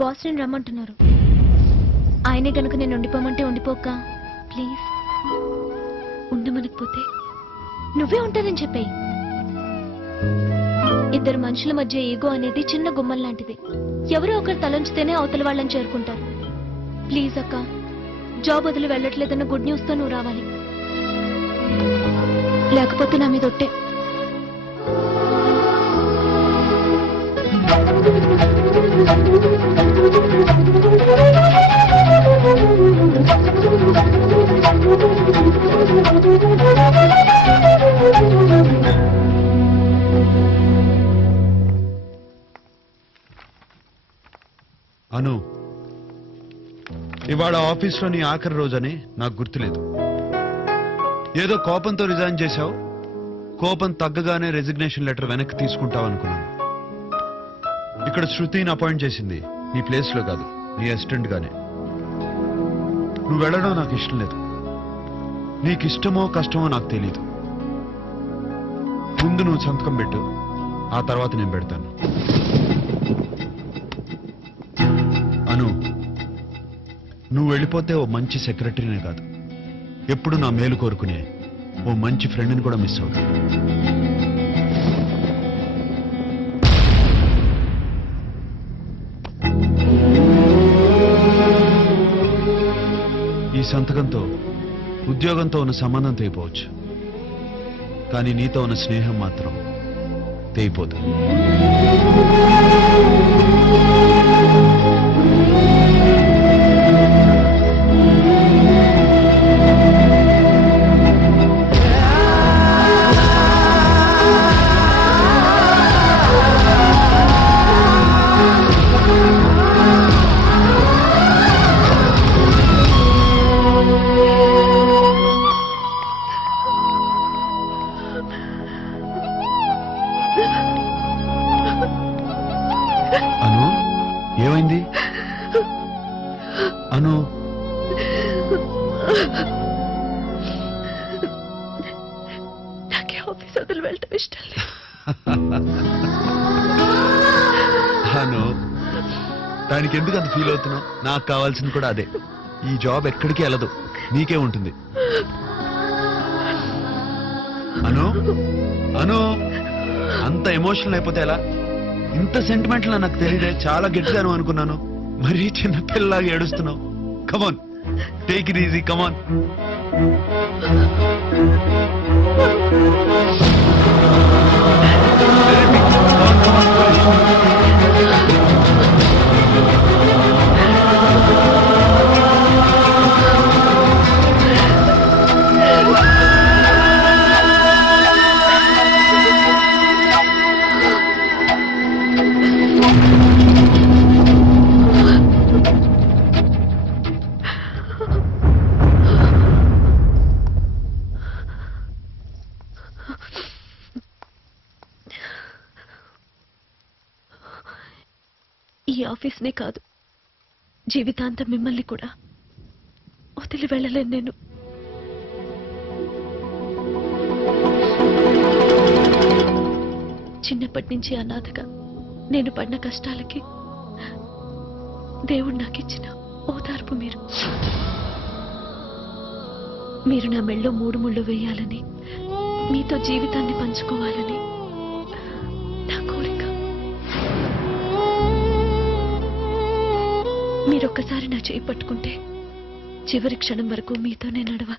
Boss నేను రమ్మంటున్నారు. ఆయనే గనుక నేను ఉండిపోమంటే ఉండిపోక ప్లీజ్. ఉండమనకపోతే నువ్వే ఉంటానని చెప్పేయి. ఇద్దరు మనుషుల మధ్య ఈగో అనేది చిన్న గుమ్మం లాంటిది. ఎవరో ఒకరు తలంచితేనే అవతల వాళ్ళని చేరుకుంటారు. ప్లీజ్ అక్క, జాబ్ వదిలి వెళ్ళట్లేదన్న గుడ్ న్యూస్ తో నువ్వు రావాలి. లేకపోతే నా మీద ఒట్టే. అను, ఇవాళ ఆఫీస్లో నీ ఆఖరి రోజని నాకు గుర్తులేదు. ఏదో కోపంతో రిజైన్ చేశావు. కోపం తగ్గగానే రెసిగ్నేషన్ లెటర్ వెనక్కి తీసుకుంటావు అనుకున్నాను. ఇక్కడ శృతిని అపాయింట్ చేసింది నీ ప్లేస్లో కాదు, నీ అసిస్టెంట్ గానే. నువ్వు వెళ్ళడం నాకు ఇష్టం లేదు. నీకు ఇష్టమో కష్టమో నాకు తెలియదు. ముందు నువ్వు సంతకం పెట్టు, ఆ తర్వాత నేను పెడతాను. అను, నువ్వు వెళ్ళిపోతే ఓ మంచి సెక్రటరీనే కాదు, ఎప్పుడు నా మేలు కోరుకునే ఓ మంచి ఫ్రెండ్ని కూడా మిస్ అవుతాను. ఈ సంతకంతో ఉద్యోగంతో ఉన్న సంబంధం తెగిపోవచ్చు, కానీ నీతో ఉన్న స్నేహం మాత్రం తెగిపోదు. అను, ఏమైంది? అను, నాకే ఆఫీస్ వదిలి వెళ్ళటం ఇష్టం లేదు. అను, దానికి ఎందుకు అంత ఫీల్ అవుతున్నావు? నాకు కావాల్సింది కూడా అదే. ఈ జాబ్ ఎక్కడికి వెళ్ళదు, నీకే ఉంటుంది. అను, అను, అంత ఎమోషనల్ అయిపోతే ఎలా? ఇంత సెంటిమెంటల్ నాకు తెలియదే. చాలా గట్టిగాను అనుకున్నాను, మరీ చిన్న పిల్లలాగా ఏడుస్తున్నావు. కమాన్, టేక్ ఇట్ ఈజీ, కమాన్. ఈ ఆఫీస్నే కాదు, జీవితాంతం మిమ్మల్ని కూడా వదిలి వెళ్ళలేను నేను. చిన్నప్పటి నుంచి అనాథగా నేను పడిన కష్టాలకి దేవుడు నాకిచ్చిన ఓదార్పు మీరు. మీరు నా మెళ్ళో 3 ముళ్ళు వేయాలని, మీతో జీవితాన్ని పంచుకోవాలని నా కోరిక. మీరొక్కసారి నా చేయి పట్టుకుంటే చివరి క్షణం వరకు మీతోనే నడవ.